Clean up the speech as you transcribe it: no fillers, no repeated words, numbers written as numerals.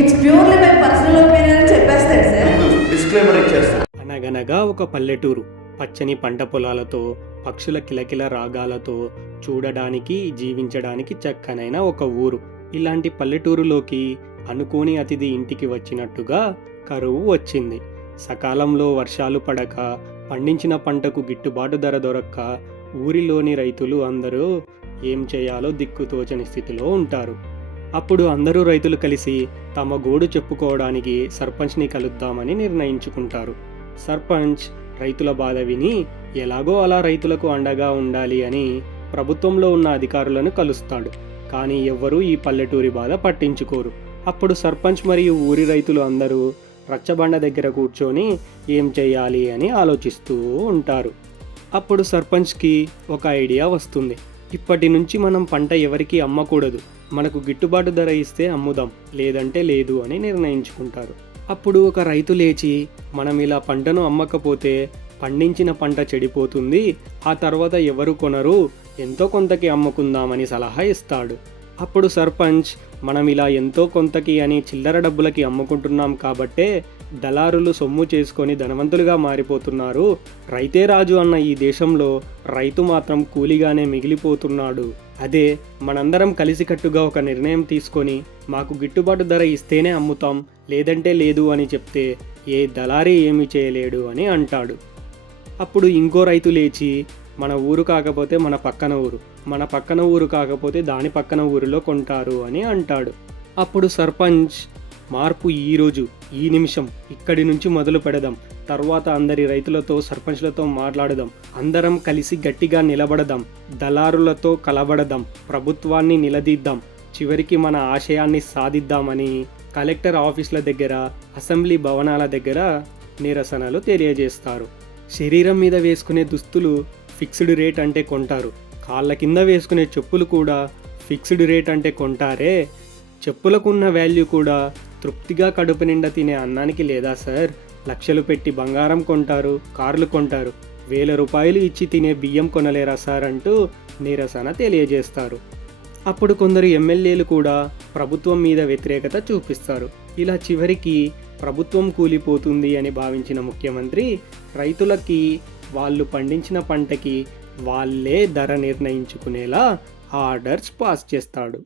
It's purely my personal opinion అని చెప్పేస్తాడు sir. Disclaimer ఇచ్చేస్తాను. అనగనగా ఒక పల్లెటూరు పచ్చని పంట పొలాలతో, పక్షుల కిలకిల రాగాలతో, చూడడానికి జీవించడానికి చక్కనైన ఒక ఊరు. ఇలాంటి పల్లెటూరులోకి అనుకోని అతిథి ఇంటికి వచ్చినట్టుగా కరువు వచ్చింది. సకాలంలో వర్షాలు పడక, పండించిన పంటకు గిట్టుబాటు ధర దొరక్క ఊరిలోని రైతులు అందరూ ఏం చేయాలో దిక్కుతోచని స్థితిలో ఉంటారు. అప్పుడు అందరూ రైతులు కలిసి తమ గోడు చెప్పుకోవడానికి సర్పంచ్ని కలుద్దామని నిర్ణయించుకుంటారు. సర్పంచ్ రైతుల బాధ విని ఎలాగో అలా రైతులకు అండగా ఉండాలి అని ప్రభుత్వంలో ఉన్న అధికారులను కలుస్తాడు. కానీ ఎవ్వరూ ఈ పల్లెటూరి బాధ పట్టించుకోరు. అప్పుడు సర్పంచ్ మరియు ఊరి రైతులు అందరూ రచ్చబండ దగ్గర కూర్చొని ఏం చేయాలి అని ఆలోచిస్తూ ఉంటారు. అప్పుడు సర్పంచ్కి ఒక ఐడియా వస్తుంది. ఇప్పటి నుంచి మనం పంట ఎవరికి అమ్మకూడదు, మనకు గిట్టుబాటు ధర ఇస్తే అమ్ముదాం, లేదంటే లేదు అని నిర్ణయించుకుంటారు. అప్పుడు ఒక రైతు లేచి, మనం ఇలా పంటను అమ్మకపోతే పండించిన పంట చెడిపోతుంది, ఆ తర్వాత ఎవరు కొనరు, ఎంతో కొంతకి అమ్ముకుందామని సలహా ఇస్తాడు. అప్పుడు సర్పంచ్, మనం ఇలా ఎంతో కొంతకి అని చిల్లర డబ్బులకి అమ్ముకుంటున్నాం కాబట్టే దళారులు సొమ్ము చేసుకొని ధనవంతులుగా మారిపోతున్నారు. రైతే రాజు అన్న ఈ దేశంలో రైతు మాత్రం కూలిగానే మిగిలిపోతున్నాడు. అదే మనందరం కలిసికట్టుగా ఒక నిర్ణయం తీసుకొని మాకు గిట్టుబాటు ధర ఇస్తేనే అమ్ముతాం, లేదంటే లేదు అని చెప్తే ఏ దళారీ ఏమీ చేయలేడు అని అంటాడు. అప్పుడు ఇంకో రైతు లేచి, మన ఊరు కాకపోతే మన పక్కన ఊరు, మన పక్కన ఊరు కాకపోతే దాని పక్కన ఊరిలో కొంటారు అని అంటాడు. అప్పుడు సర్పంచ్, మార్పు ఈరోజు ఈ నిమిషం ఇక్కడి నుంచి మొదలు పెడదాం, తర్వాత అందరి రైతులతో సర్పంచ్లతో మాట్లాడదాం, అందరం కలిసి గట్టిగా నిలబడదాం, దళారులతో కలబడదాం, ప్రభుత్వాన్ని నిలదీద్దాం, చివరికి మన ఆశయాన్ని సాధిద్దామని కలెక్టర్ ఆఫీసుల దగ్గర, అసెంబ్లీ భవనాల దగ్గర నిరసనలు తెలియజేస్తారు. శరీరం మీద వేసుకునే దుస్తులు ఫిక్స్డ్ రేట్ అంటే కొంటారు, కాళ్ళ కింద వేసుకునే చెప్పులు కూడా ఫిక్స్డ్ రేట్ అంటే కొంటారే, చెప్పులకున్న వాల్యూ కూడా తృప్తిగా కడుపు నిండా తినే అన్నానికి లేదా సార్? లక్షలు పెట్టి బంగారం కొంటారు, కార్లు కొంటారు, 1000 రూపాయలు ఇచ్చి తినే బియ్యం కొనలేరా సార్ అంటూ నిరసన తెలియజేస్తారు. అప్పుడు కొందరు ఎమ్మెల్యేలు కూడా ప్రభుత్వం మీద వ్యతిరేకత చూపిస్తారు. ఇలా చివరికి ప్రభుత్వం కూలిపోతుంది అని భావించిన ముఖ్యమంత్రి రైతులకి వాళ్ళు పండించిన పంటకి వాళ్ళే ధర నిర్ణయించుకునేలా ఆర్డర్స్ పాస్ చేస్తాడు.